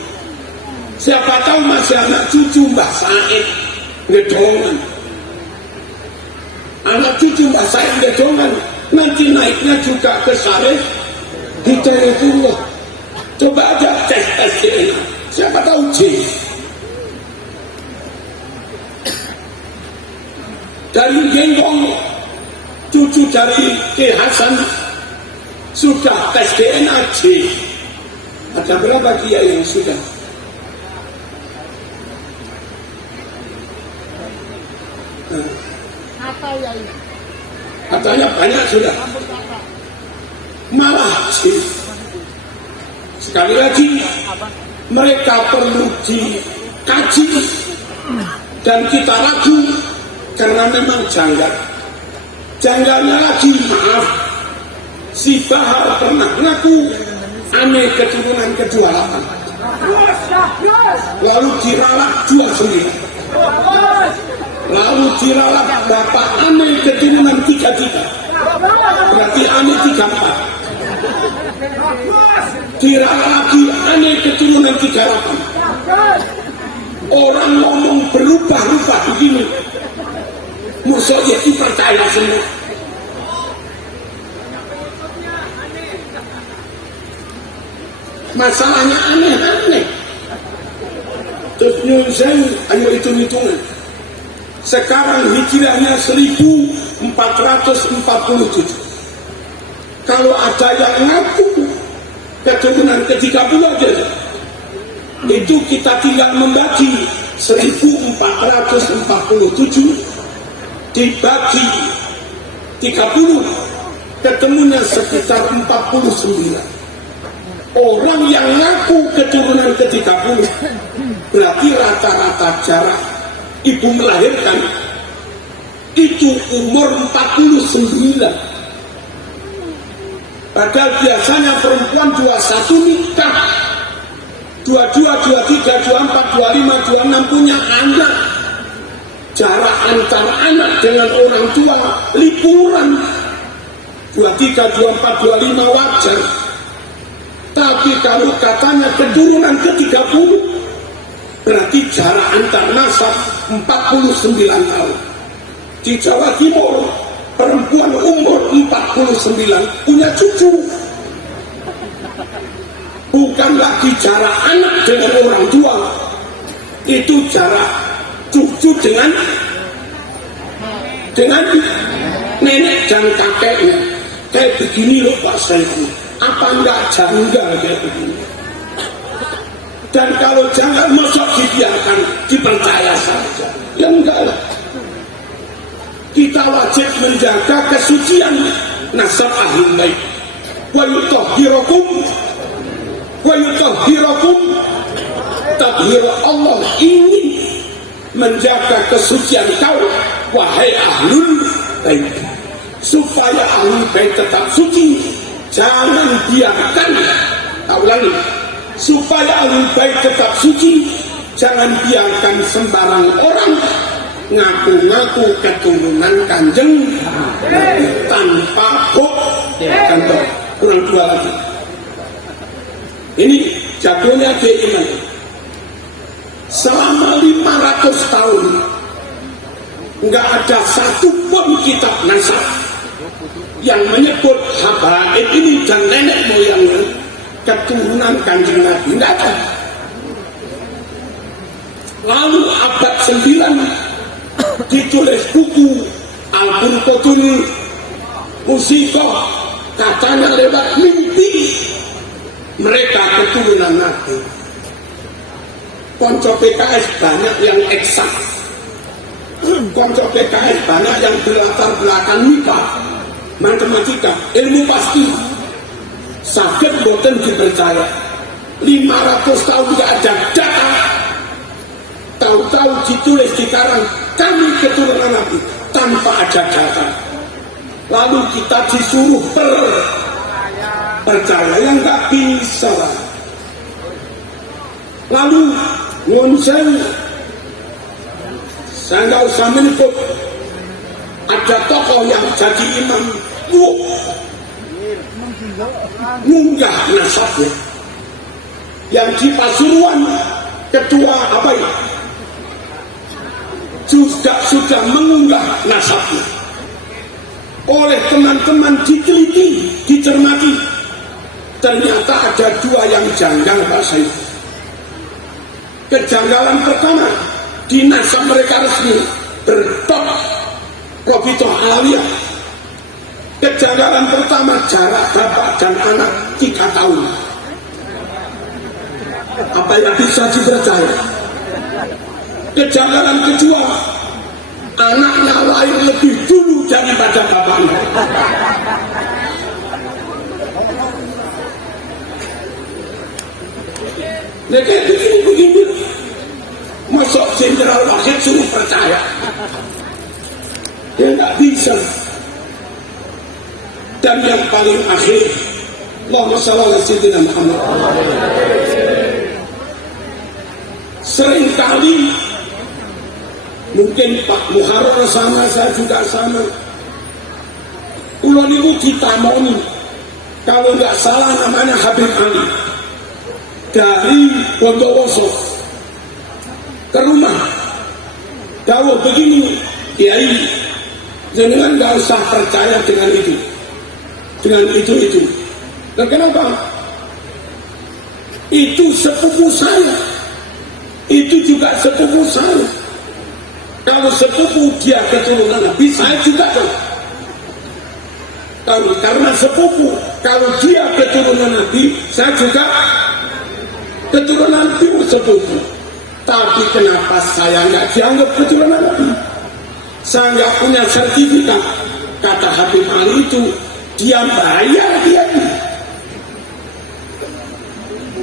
siapa tahu masih anak cucu Mbah Said Gedongan, anak cucu Mbah Said Gedongan, nanti naiknya juga ke Sareh Hidayatullah. Coba aja tes DNA, siapa tahu J. Dari Genggong, cucu dari Ki Hasan sudah tes DNA J. Ada berapa kiai yang sudah? Katanya banyak sudah. Malah J. Sekali lagi mereka perlu dikaji dan kita ragu karena memang janggal. Janggalnya lagi, maaf, si Bahar pernah ngaku aneh keturunan ke-28, lalu diralat 29, lalu diralat bapak aneh keturunan 33, berarti aneh 34, diralat lagi aneh keturunan 38. Orang ngomong berubah-ubah begini, musuh itu percaya semua. Masalahnya aneh-aneh. Terus nyusun, ayo hitung-hitungan. Sekarang hijrahnya 1447. Kalau ada yang ngaku keturunan ke-30 aja, itu kita tinggal membagi 1447 dibagi 30, ketemunya sekitar 49. Orang yang ngaku keturunan ke-30 berarti rata-rata jarak ibu melahirkan itu umur 49. Padahal biasanya perempuan 21 nikah, 22, 23, 24, 25, 26 punya anak. Jarak antar anak dengan orang tua liburan 23, 24, 25 wajar. Tapi kalau katanya keturunan ke-30 berarti jarak antar nasab 49 tahun. Di Jawa Timur perempuan umur 49 punya cucu. Bukan lagi jarak anak dengan orang tua, itu jarak cucu dengan nenek dan kakeknya. Kayak begini loh Pak Saiful, apa enggak janggal kayak begini? Dan kalau janggal masa dibiarkan, dipercaya saja? Ya enggak lah. Kita wajib menjaga kesucian nasab ahli bait. Wa yutahhirakum tathhir. Allah ingin menjaga kesucian kau wahai ahlul bait, supaya ahlul bait tetap suci. Jangan biarkan, ulangi, supaya ahlul bait tetap suci, jangan biarkan sembarang orang ngaku-ngaku keturunan Kanjeng Nabi tanpa bukti. Contoh, kurang dua lagi. Ini jagonya dia iman. Selama 500 tahun nggak ada satu pun kitab nasab yang menyebut habaib ini dan nenek moyangnya keturunan Kanjeng Nabi, nggak ada. Lalu abad 9 ditulis buku Al-Qurtutul Musibah, katanya lewat mimpi mereka keturunan Nabi. Konco PKS banyak yang eksak, konco PKS banyak yang berlatar belakang MIPA, matematika, ilmu pasti. Sakit boten dipercaya. 500 tahun tidak ada data, tahu-tahu ditulis di karang kami keturunan Nabi tanpa ada data. Lalu kita disuruh percaya, yang nggak bisa. Lalu ngonseng, saya nggak usah menyebut, ada tokoh yang jadi imam munggah nasabnya, yang di Pasuruan ketua apa ya juga sudah mengunggah nasabnya. Oleh teman-teman diteliti, dicermati, ternyata ada dua yang janggal Pak Said. Kejanggalan pertama, di nasab mereka resmi bertok Robitoh Alawiyah. Kejanggalan pertama, jarak bapak dan anak 3 tahun. Apa yang bisa dipercaya? Kejanggalan kedua, anaknya lahir lebih dulu daripada bapaknya. Nah kayak begini. Masuk Jenderal Wahid suruh percaya. Ya nggak bisa. Dan yang paling akhir, Allahumma shalli ala sayyidina Muhammad. Seringkali mungkin Pak Muharrar sama, saya juga sama. Ulun itu ditamoni, kalau nggak salah namanya Habib Ali dari Bondowoso ke rumah. Kalau begini, Kiai, jangan nggak usah percaya dengan itu, Dan kenapa? Itu sepupu saya, itu juga sepupu saya. Kalau sepupu dia keturunan Nabi, saya juga dong. Karena sepupu, kalau dia keturunan Nabi, saya juga keturunan Nabi sepupu. Tapi kenapa saya nggak dianggap keturunan Nabi? Saya nggak punya sertifikat. Kata Habib Ali itu, dia bayar dia.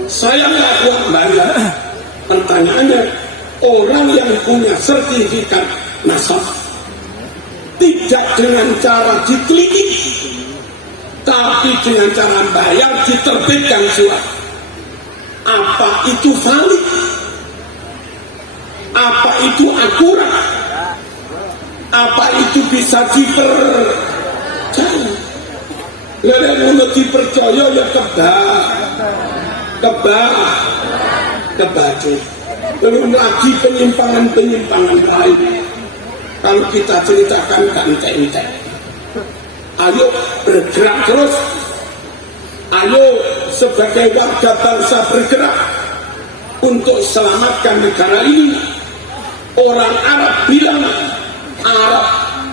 Saya nggak kuat bayar. Pertanyaannya, orang yang punya sertifikat nasab tidak dengan cara diteliti, tapi dengan cara bayar diterbitkan surat. Apa itu valid? Apa itu akurat? Apa itu bisa dipercaya? Lalu menurut dipercaya ya kebaca. Belum lagi penyimpangan lain. Kalau kita ceritakan kan ente. Ayo bergerak terus. Ayo sebagai warga bangsa bergerak untuk selamatkan negara ini. Orang Arab bilang, Arab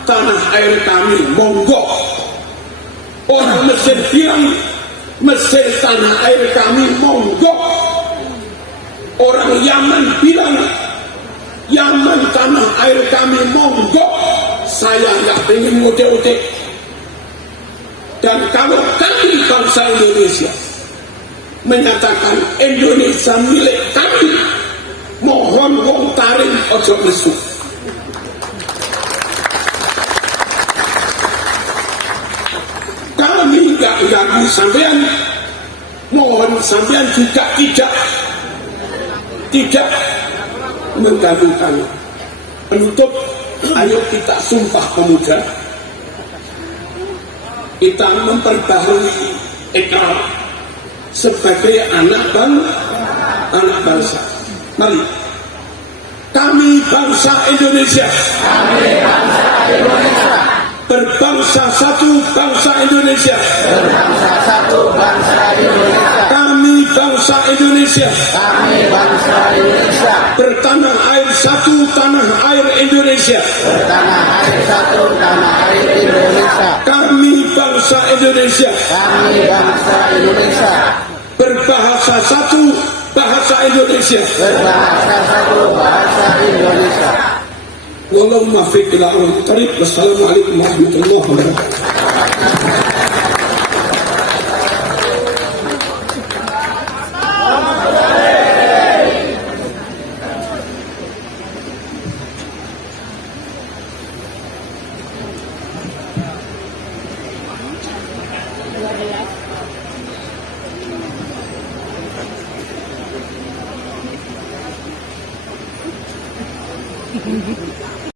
tanah air kami, monggo. Orang Mesir bilang, Mesir tanah air kami, monggo. Orang Yaman bilang, Yaman tanah air kami, monggo. Saya nggak pengen ngode-ngode. Dan kalau kami bangsa Indonesia menyatakan Indonesia milik kami, mohon wong taring ojo nesu. Kami nggak ganggu sampean, mohon sampean juga tidak mengganggu kami. Penutup, ayo kita sumpah pemuda. Kita memperbaharui ikrar sebagai anak bangsa. Mari, kami bangsa Indonesia. Berbangsa satu bangsa Indonesia. Kami bangsa Indonesia. Bertanah air satu tanah air Indonesia. Kami bangsa Indonesia. Berbahasa satu bahasa Indonesia. Wallahu muwaffiq ila aqwamit thariq. Wassalamualaikum warahmatullahi wabarakatuh. Thank you.